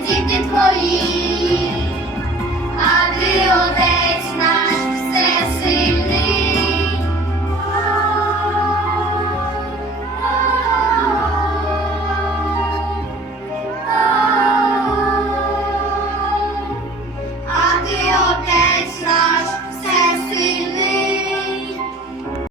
діти твої.